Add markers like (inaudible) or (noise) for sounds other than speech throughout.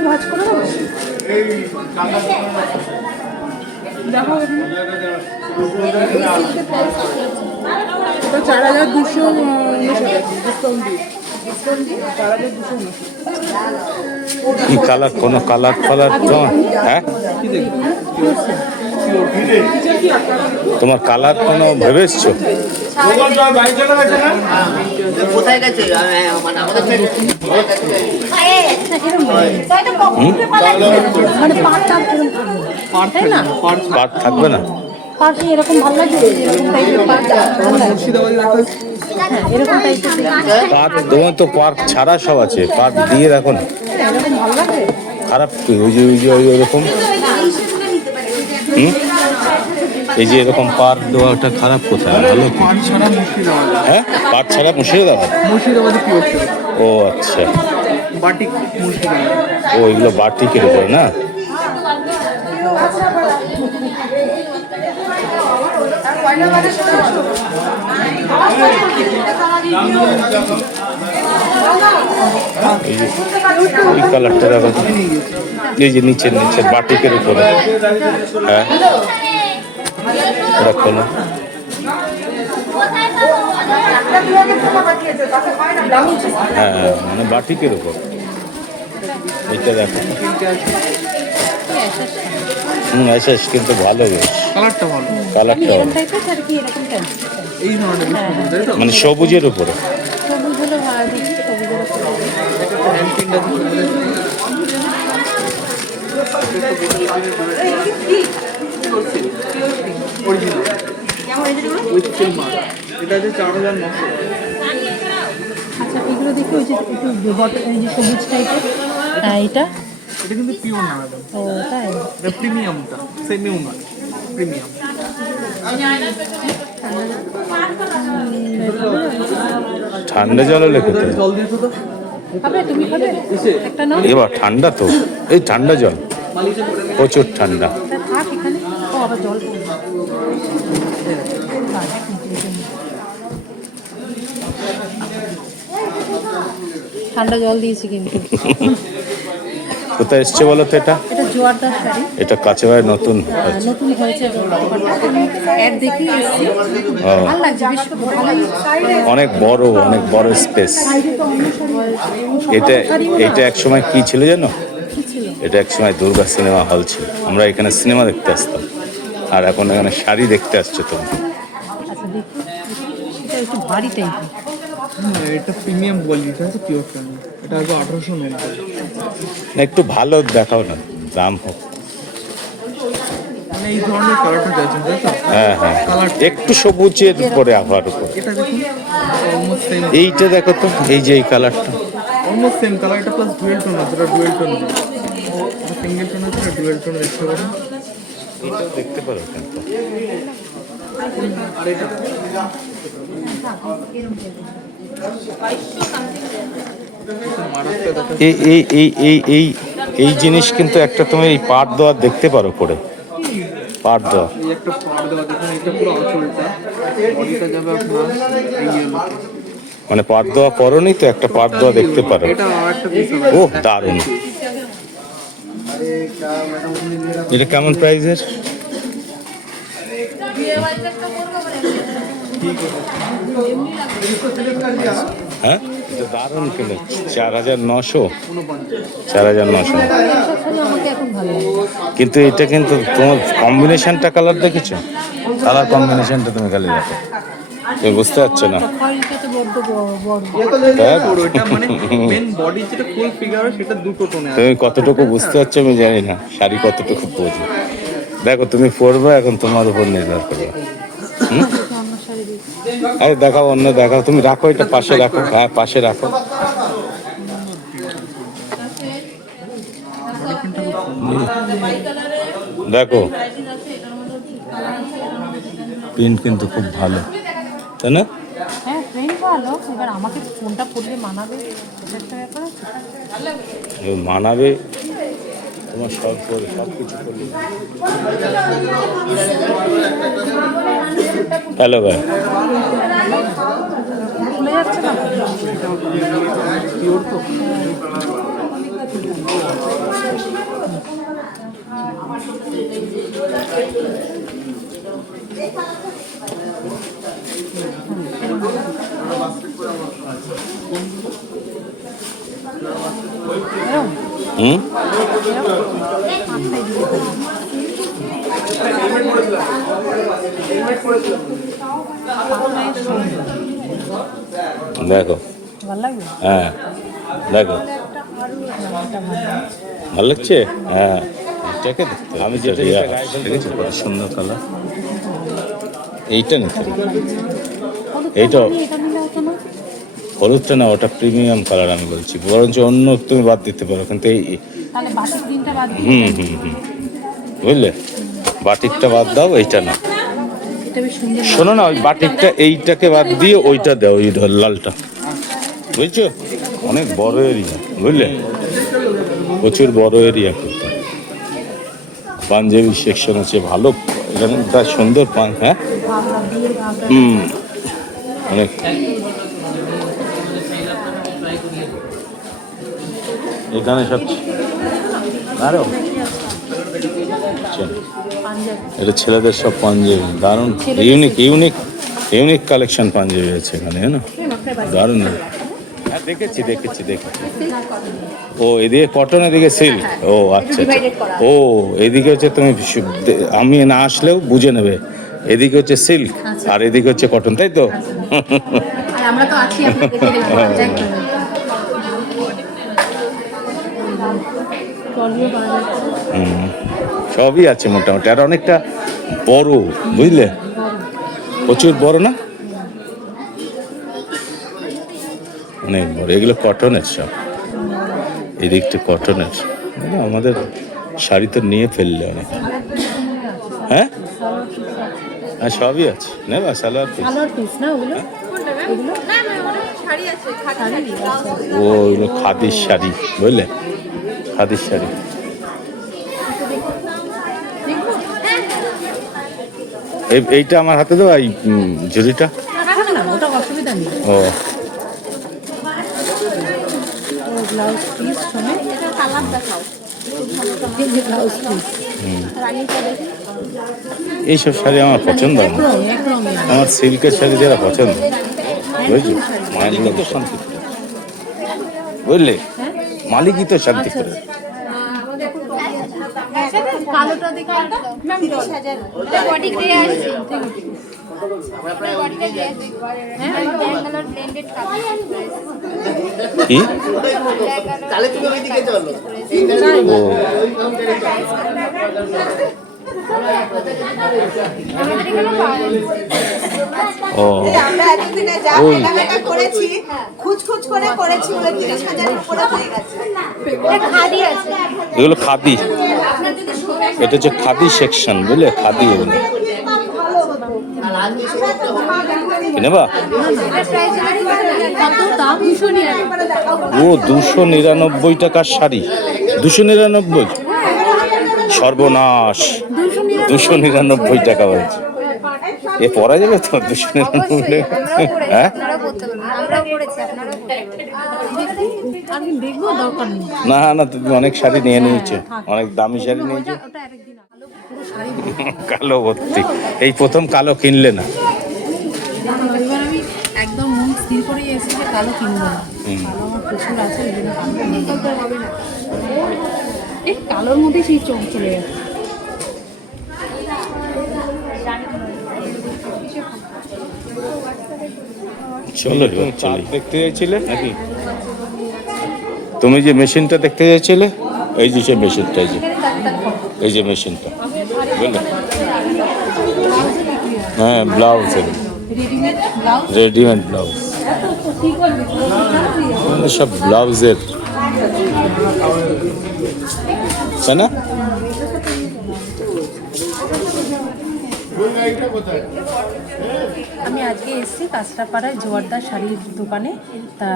একটু ভাজ করে দেবো দেখো চার হাজার দুশো ডিসকাউন্ট দিয়ে। চার হাজার দুশো কি কালার? কোনো কালার ফালার তোমার হ্যাঁ? তোমার কালার কোনো ভেবে এসছো? কোথায় গেছে? মানে আমাদের মানে পাটটা এরকম থাকবে তাই না পাট থাকবে না? কি এরকম ভালো লাগে? এরকম টাইপের হ্যাঁ এরকম টাইপের পাট তোমার তো পাট ছাড়া সব আছে পাট দিয়ে রাখো না। এরকম ভালো লাগে? খারাপ কি? ওই যে ওই যে ওই ওরকম? হুম? এই যে এরকম পাট দেওয়া ওটা খারাপ কোথায়? ভালো কি? পান ছাড়া মুর্শিদাবাদ হ্যাঁ? পাট ছাড়া দেওয়া মুর্শিদাবাদে ও আচ্ছা। বাটিক মুর্শিদাবাদ। ও এগুলো বাটিকের উপরে না? এই কালারটা দেখো এই যে নিচের নিচের বাটিকের উপরে। হ্যাঁ? খোলো। হ্যাঁ মানে বাটিকের উপর। এইটা দেখো। হুম আচ্ছা কিন্তু ভালো বেশ। কালারটা ভালো। এই ধরনের মানে সবুজের উপরে। সবুজ হলে এটা আছে চার হাজার নশো আচ্ছা এগুলো দেখি ওই যে একটু এই যে সবুজ টাইপের হ্যাঁ এটা? এটা কিন্তু পিওর না ম্যাডাম ও তাই? এটা প্রিমিয়ামটা সেমিও নয় প্রিমিয়াম। ঠান্ডা জল লেখে জল দিয়েছ তো খাবে তুমি খাবে? একটা নাও। এবার ঠান্ডা তো। এই ঠান্ডা জল প্রচুর ঠান্ডা। ঠান্ডা জল দিয়েছি কিন্তু। (laughs) কোথায় এসছে বলো তো এটা? এটা জোয়ারদার কাছে ভাই নতুন? বেশ ভালোই অনেক বড় অনেক বড় স্পেস এটা এটা এক সময় কি ছিল জানো? এটা এক সময় দুর্গা সিনেমা হল ছিল। আমরা এখানে সিনেমা দেখতে আসতাম। আর এখন এখানে শাড়ি দেখতে আসছো তুমি। আচ্ছা এটা প্রিমিয়াম কোয়ালিটি আছে পিওর এটা আছে আঠারোশো নব্বই না, একটু ভালো দেখাও না দাম হোক। মানে তো? হ্যাঁ হ্যাঁ একটু সবুজের উপরে আবার উপর। এইটা দেখো তো এই যে এই কালারটা অলমোস্ট সেম কালার এটা প্লাস ডুয়েল টোন আছে এটা ডুয়েল টোন সিঙ্গেল টোন আছে এটা ডুয়েল টোন দেখতে পারো। কিন্তু এই এই এই এই এই এই জিনিস কিন্তু একটা তুমি এই পাট দেওয়ার দেখতে পারো পরে। পাট দেওয়া। একটা পাড় দেওয়া দেখুন এটা পুরো আঁচলটা বডিটা যাবে আপনার মানে পাট দেওয়া করনি তো একটা পাট দেওয়া দেখতে পারো। ও দারুণ। এটা কেমন প্রাইসের হ্যাঁ? এটা দারুণ কেন চার হাজার নশো চার হাজার নশো কিন্তু এটা কিন্তু তোমার কম্বিনেশনটা কালার দেখেছ? কালার কম্বিনেশনটা তুমি খালি দেখো। তুমি বুঝতে পারছ না। তুমি কতটুকু বুঝতে পারছ আমি জানি না। শাড়ি কতটুকু বোঝো দেখো, তুমি পরবে, এখন তোমার উপর নির্ভর করবে। হুম? আরে দেখাও অন্য দেখাও। তুমি রাখো এটা পাশে রাখো। হ্যাঁ পাশে রাখো। দেখো প্রিন্ট কিন্তু খুব ভালো। তাই না? হ্যাঁ ভালো। এবার আমাকে মানাবে তোমার সব করে সব কিছু করলে। হ্যালো ভাই। খুলে যাচ্ছে না পিওর তো এরকম হুম পাতলায় সরু। দেখো। হ্যাঁ দেখো। ভালো লাগছে। হ্যাঁ। এটাকে দেখতে আমি যেটা দেখেছি কত সুন্দর কালার এইটা নিতে। এইটা- হলুদটা না ওটা প্রিমিয়াম কালার আমি বলছি। বরঞ্চ অন্য তুমি বাদ দিতে পারো। কিন্তু এই তাহলে বাসের দিনটা বাদ হুম হুম হুম। বুঝলে? বাটিকটা বাদ দাও এইটা না। শোনো না ওই বাটিকটা এইটাকে বাদ দিয়ে ওইটা দাও ওই লালটা। বুঝছ? অনেক বড় এরিয়া বুঝলে? প্রচুর বড় এরিয়া কিন্তু। পাঞ্জাবি সেকশন আছে ভালো। এখানে প্রায় সুন্দর পান হ্যাঁ? হুম। অনেক। এখানে সব আরও এটা ছেলেদের সব পাঞ্জাবি দারুণ। Unique unique unique collection Punjabi আছে এখানে না? দারুণ। হ্যাঁ দেখেছি দেখেছি দেখেছি। ও এদিকে কটন এদিকে সিল্ক ও আচ্ছা আচ্ছা। ও এদিকে হচ্ছে তুমি আমি না আসলেও বুঝে নেবে। এদিকে হচ্ছে সিল্ক আর এদিকে হচ্ছে কটন তাই তো? আমরা তো আছি সবই আছে মোটামুটি আর অনেকটা বড় বুঝলে? প্রচুর বড় না? অনেক বড় এগুলো কটনের সব। এদিকটা কটনের। আমাদের শাড়ি তো নিয়ে ফেললে অনেক। হ্যাঁ? হ্যাঁ সবই আছে। নেবা সালোয়ার পিস। ও ওগুলো খাদির শাড়ি বুঝলে? খাদির শাড়ি এই এইটা আমার হাতে দেবো এই ঝুড়িটা? ও। এইসব শাড়ি আমার পছন্দ আমার সিল্কের শাড়ি যারা পছন্দ বুঝলি? করে বুঝলে? মালিকই তো শান্তি করে। কালোটা দেখে ম্যাম দশ হাজার বডি গ্রে আছে বডিটা গ্রে আছে হ্যাঁ ব্যাঙ্গালোর ব্লেন্ডেড কালার কি? তাহলে তুমি ওইদিকে চলো ও ও। আমরা এতদিনে যা কেনাকাটা করেছি খুঁজ খুঁজ করে করেছি বলে তিরিশ হাজার উপরে হয়ে গেছে। খাদি আছে। এগুলো খাদি। এটা হচ্ছে খাদি সেকশন বুঝলে? খাদি এগুলো। ও দুশো নিরানব্বই টাকার শাড়ি। দুশো নিরানব্বই? সর্বনাশ। দুশো নিরানব্বই। টাকা বলছে এ পরা যাবে তো? করেছি হ্যাঁ? না না তুমি অনেক শাড়ি নিয়ে নিয়েছো। অনেক দামি শাড়ি নিয়েছো। কালো ভর্তি। এই প্রথম কালো কিনলে না? দেখো, এবার আমি একদম মন স্থির করে এসেছি যে কালো কিনবো না। আমার প্রচুর আছে ওই জন্য কালো কিনতে হবে না। এই কালোর মধ্যে সেই চোখ চলে যাচ্ছে। চলো চলো। দেখতে চাইছিলে নাকি? তুমি যে মেশিনটা দেখতে চাইছিলে এই যে সে মেশিনটা যে। এই যে মেশিনটা। বুঝলে? হ্যাঁ ব্লাউজ রেডিমেড ব্লাউজ। ব্লাউজ সব ব্লাউজের তাই না? আমি আজকে এসেছি কাঁচরাপাড়ায় জোয়ারদার শাড়ির দোকানে। তা,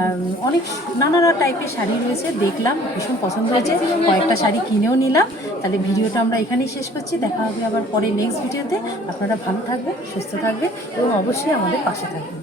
অনেক নানা টাইপের শাড়ি রয়েছে, দেখলাম, ভীষণ পছন্দ হয়েছে। কয়েকটা শাড়ি কিনেও নিলাম। তাহলে ভিডিওটা আমরা এখানেই শেষ করছি। দেখা হবে আবার পরে নেক্সট ভিডিওতে আপনারা ভালো থাকবেন, সুস্থ থাকবেন এবং অবশ্যই আমাদের পাশে থাকবেন।